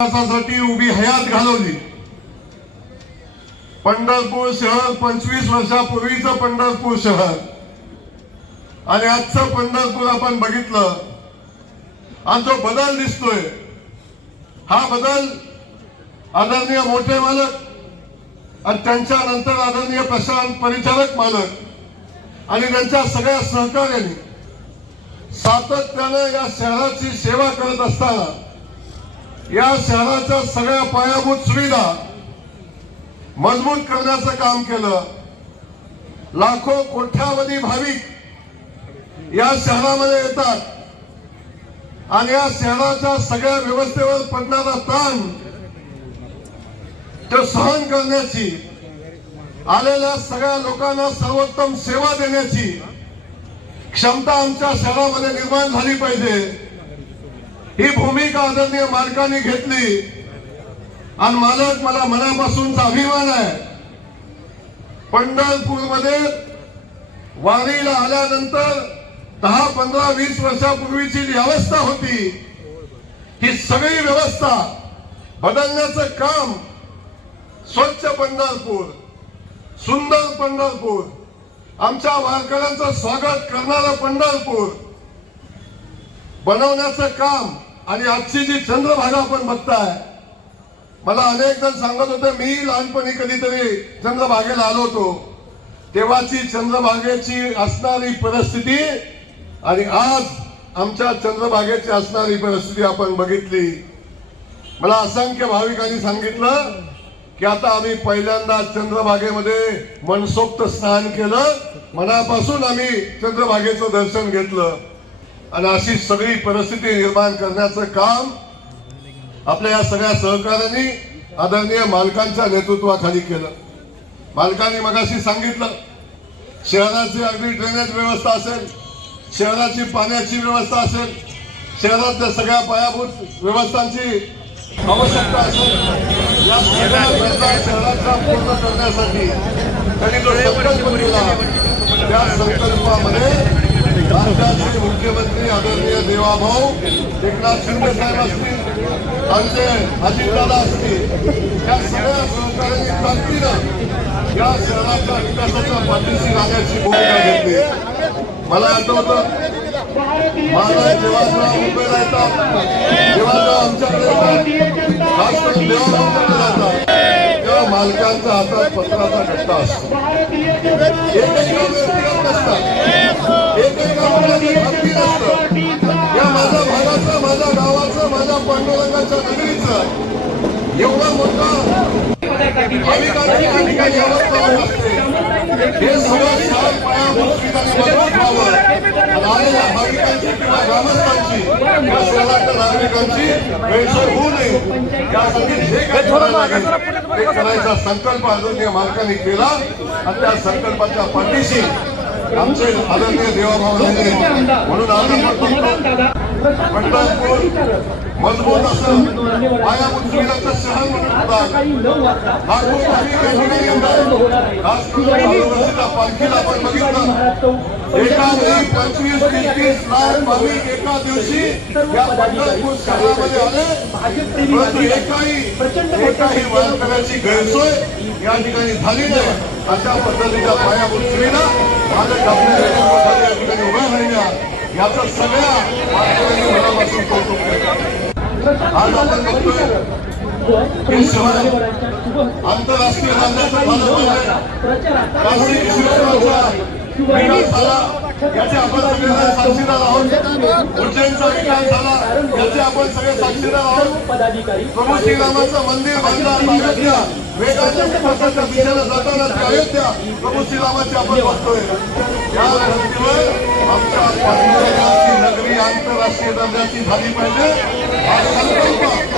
विकासासाठी उभी हयात घालवली. पंढरपूर शहर पंचवीस वर्षापूर्वीचं पंढरपूर शहर. आणि आजचं पंढरपूर आपण बघितलं आणि जो बदल दिसतोय हा बदल आदरणीय मोठे मालक आणि त्यांच्या नंतर आदरणीय प्रशांत परिचारक मालक आणि त्यांच्या सगळ्या सहकार्याने सातत्यानं या शहराची सेवा करत असताना या शहराच्या सगळ्या पायाभूत सुविधा मजबूत करण्याचं काम केलं. लाखो कोट्यावधी भाविक या शहरामध्ये येतात. आणि या शहराच्या सगळ्या व्यवस्थेवर पडणारा ताण तो सहन करण्याची आलेल्या सगळ्या लोकांना सर्वोत्तम सेवा देण्याची क्षमता आमच्या शहरामध्ये निर्माण झाली पाहिजे. ही भूमिका आदरणीय मालकाने घेतली. आणि मालक मला मनापासूनचा अभिमान आहे. पंढरपूरमध्ये वारीला आल्यानंतर दहा पंधरा वीस वर्षापूर्वीची जी अवस्था होती ही सगळी व्यवस्था बदलण्याचं काम स्वच्छ पंढरपूर सुंदर पंढरपूर आमच्या वारकऱ्यांचं स्वागत करणारं पंढरपूर बनवण्याचं काम आणि आजची जी चंद्रभागा आपण बघताय मला अनेक जण सांगत होते मी लहानपणी कधीतरी चंद्रभागेला आलो होतो. तेव्हाची चंद्रभागेची असणारी परिस्थिती आणि आज आमच्या चंद्रभागेची असणारी परिस्थिती आपण बघितली. मला असंख्य भाविकांनी सांगितलं की आता आम्ही पहिल्यांदा चंद्रभागेमध्ये मनसोक्त स्नान केलं. मनापासून आम्ही चंद्रभागेचं दर्शन घेतलं. आणि अशी सगळी परिस्थिती निर्माण करण्याचं काम आपल्या या सगळ्या सहकाऱ्यांनी आदरणीय मालकांच्या नेतृत्वाखाली केलं. मालकांनी मगाशी सांगितलं शहराची अगदी ड्रेनेज व्यवस्था असेल शहराची पाण्याची व्यवस्था असेल शहरातल्या सगळ्या पायाभूत व्यवस्थांची आवश्यकता असेल या सगळ्या गरजा शहराच्या पूर्ण करण्यासाठी त्यांनी जो संकल्प केला त्या संकल्पामध्ये राज्याचे मुख्यमंत्री आदरणीय देवाभाऊ एकनाथ शिंदे साहेब असतील आमचे अजितदादा असतील या सगळ्या सहकार्यांनी ताकदीनं या शहराच्या विकासाच्या पाठीशी राहण्याची भूमिका घेतली. मला आठवतं माझा जेव्हा जेव्हा मुंबईला येतात जेव्हा आमच्याकडे येतात खास करून जेव्हा आमच्याकडे जातात तेव्हा मालकांचा हातात पत्राचा गट्टा असतो. एकही काम व्यक्तिगत नसतात. गावाचं माझ्या पांडुरंगाच्या नगरीचं एवढं मोठं भाविकांची या ठिकाणी अवस्था होत. असते हे सगळं शहर पायाभूत सुविधांनी मजबूत व्हावं आणि आलेल्या भाविकांची किंवा ग्रामस्थांची या शहराच्या नागरिकांची गैरसोय होऊ नये. यासाठी जे काही करायला लागेल ते करायचा संकल्प आदरणीय मालकांनी केला. आणि त्या संकल्पाच्या पाठीशी आमचे आदरणीय देवाभाव म्हणून आज आपण पंढरपूर मजबूत असं पायाभूत सुविधांचं शहर म्हणून होतात पालखीला आपण बघितलं एका वेळी पंचवीस ते तीस लाख भाविक एका दिवशी या पंढरपूर शहरामध्ये आले. परंतु एकाही एकाही वारकऱ्याची गैरसोय या ठिकाणी झाली नाही अशा पद्धतीच्या पायाभूत सुविधा माझ्या आपल्या या ठिकाणी उभ्या राहिल्या. याचं सगळ्या वारकऱ्यांनी मनापासून कौतुक केलं आज आपण बघतोय की शहर आंतरराष्ट्रीय दर्जाचं झालं पाहिजे राष्ट्रीय शिक्षणाचा विकास झाला याचे आपण सगळे साक्षीदार आहोत. उज्जैनचा विकास झाला याचे आपण सगळे साक्षीदार आहोत. प्रभू श्रीरामाचं मंदिर बांधला वेगाच्या विकासाच्या दिशेला जाताना अयोध्या प्रभू श्रीरामाची आपण बघतोय या धर्तीवर आमच्या नगरी आंतरराष्ट्रीय दर्जाची झाली पाहिजे. हा संकल्प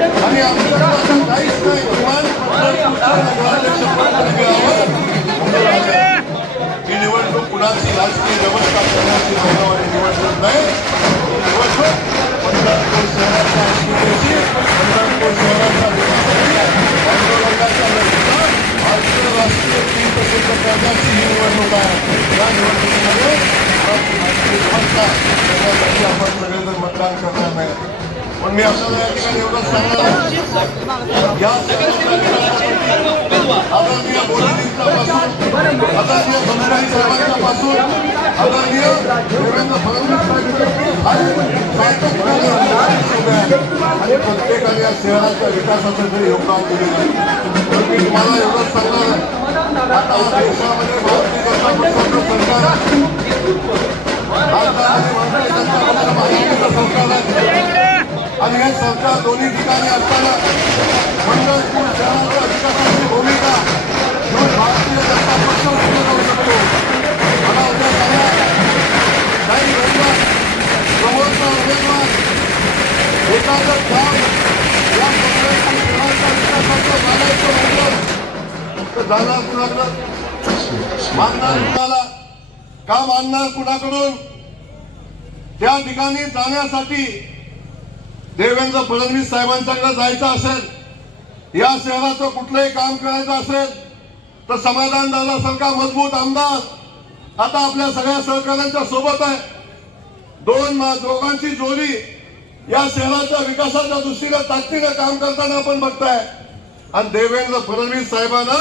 आणि आमच्याकडे काहीच नाही किमान ही निवडणूक कुणाची राजकीय व्यवस्था करण्याची नौजवानी निवडणूक नाही निवडणूक पंढरपूर शहराच्या अस्मितेची पंढरपूर शहराच्या आंतरराष्ट्रीय तीन प्रसिद्ध करण्याची ही निवडणूक आहे या निवडणुकीमध्ये आपण सगळेजण मतदान करणार नाही पण मी आपल्याला या ठिकाणी एवढंच सांगणार या. शहराच्या विकासासाठी आदरणीय मोदीजींच्यापासून आदरणीय गडकरी साहेबांच्यापासून आदरणीय देवेंद्र फडणवीस आणि प्रत्येकाने या शहराच्या विकासासाठी योगदान दिलेलं आहे तर मी तुम्हाला एवढंच सांगणार आहे आता देशामध्ये भारतीय जनता पक्षाचं सरकार आहे. भारतीय जनता पक्ष सरकार आहे. आणि हे सरकार दोन्ही ठिकाणी असताना मंडळपूर शहराच्या विकासाची भूमिका म्हणून भारतीय जनता पक्ष पूर्ण करू शकतो. मला उद्या सांगा काही रविवार समोरचा उमेदवार एखादं काम या पंढरपूर शहराच्या विकासाचं मागायचं म्हटलं तर झालं कुणाकडं? मानणार कुणाला? का मागणार कुणाकडून? त्या ठिकाणी जाण्यासाठी देवेंद्र फडणवीस साहेबांच्याकडे जायचं असेल या शहराचं कुठलंही काम करायचं असेल तर समाधान दादासारखा मजबूत आमदार आता आपल्या सगळ्या सहकाऱ्यांच्या सोबत आहे. दोन मा- दोघांची जोडी या शहराच्या विकासाच्या दृष्टीने ताकदीनं काम करताना आपण बघताय. आणि देवेंद्र फडणवीस साहेबांना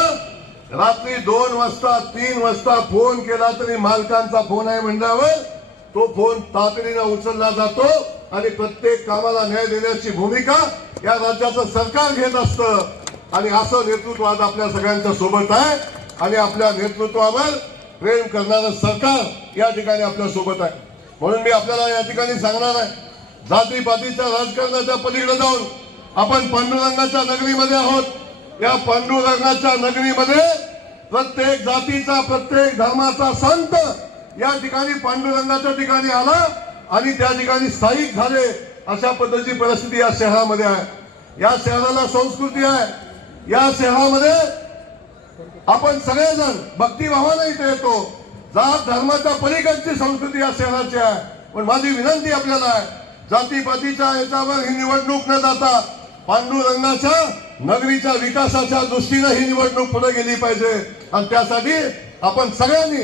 रात्री दोन वाजता तीन वाजता फोन केला तरी मालकांचा फोन आहे म्हणल्यावर तो फोन तातडीनं उचलला जातो आणि प्रत्येक कामाला न्याय देण्याची भूमिका या राज्याचं सरकार घेत असतं. आणि असं नेतृत्व आज आपल्या सगळ्यांच्या सोबत आहे. आणि आपल्या नेतृत्वावर प्रेम करणारं सरकार या ठिकाणी आपल्यासोबत आहे. म्हणून मी आपल्याला या ठिकाणी सांगणार आहे. जातीपातीच्या राजकारणाच्या पलीकडे जाऊन आपण पांडुरंगाच्या नगरीमध्ये आहोत. या पांडुरंगाच्या नगरीमध्ये प्रत्येक जातीचा प्रत्येक धर्माचा संत या ठिकाणी पांडुरंगाच्या ठिकाणी आला आणि त्या ठिकाणी स्थायिक झाले अशा पद्धतीची परिस्थिती या शहरामध्ये आहे. या शहराला संस्कृती आहे. या शहरामध्ये आपण सगळेजण भक्तिभावाने इथे येतो. जात धर्माच्या पलीकडची संस्कृती या शहराची आहे. पण माझी विनंती आपल्याला आहे जातीपातीच्या याच्यावर ही निवडणूक न जाता पांडुरंगाच्या नगरीच्या विकासाच्या दृष्टीनं ही निवडणूक पुढे गेली पाहिजे. आणि त्यासाठी आपण सगळ्यांनी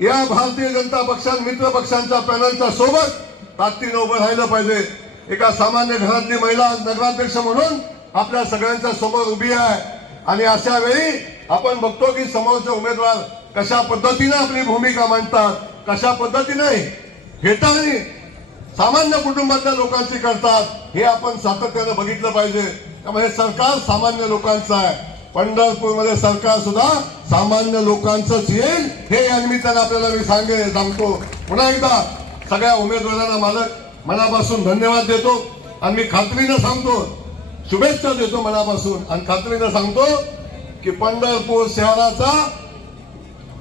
या भारतीय जनता पक्षात मित्र पक्षांच्या पॅनलच्या सोबत ताकदीनं उभं राहिलं पाहिजे. एका सामान्य घरातली महिला नगराध्यक्ष म्हणून आपल्या सगळ्यांच्या समोर उभी आहे. आणि अशा वेळी आपण बघतो की समोरचे उमेदवार कशा पद्धतीनं आपली भूमिका मांडतात कशा पद्धतीने हेटाळणी सामान्य कुटुंबातल्या लोकांची करतात हे आपण सातत्यानं बघितलं पाहिजे. त्यामुळे हे सरकार सामान्य लोकांचं आहे. पंढरपूरमध्ये सरकार सुद्धा सामान्य लोकांचंच येईल हे या निमित्तानं आपल्याला मी सांगे सांगतो. पुन्हा एकदा सगळ्या उमेदवारांना मालक मनापासून धन्यवाद देतो आणि मी खात्रीनं सांगतो शुभेच्छा देतो मनापासून. आणि खात्रीनं सांगतो की पंढरपूर शहराचा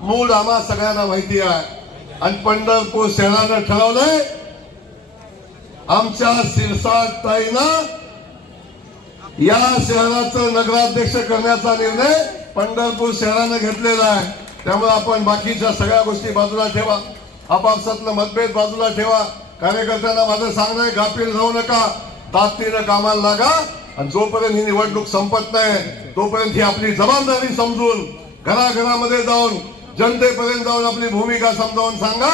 मूळ आम्हा सगळ्यांना माहिती आहे. आणि पंढरपूर शहरानं ठरवलंय आमच्या शिरसाट ताईनं या शहराचं नगराध्यक्ष करण्याचा निर्णय पंढरपूर शहरानं घेतलेला आहे. त्यामुळे आपण बाकीच्या सगळ्या गोष्टी बाजूला ठेवा. आपापसातलं मतभेद बाजूला ठेवा. कार्यकर्त्यांना माझं सांगणं आहे गाफील जाऊ नका. ताकदीनं कामाला लागा. आणि जोपर्यंत ही निवडणूक संपत नाही तोपर्यंत ही आपली जबाबदारी समजून घराघरामध्ये जाऊन जनतेपर्यंत जाऊन आपली भूमिका समजावून सांगा.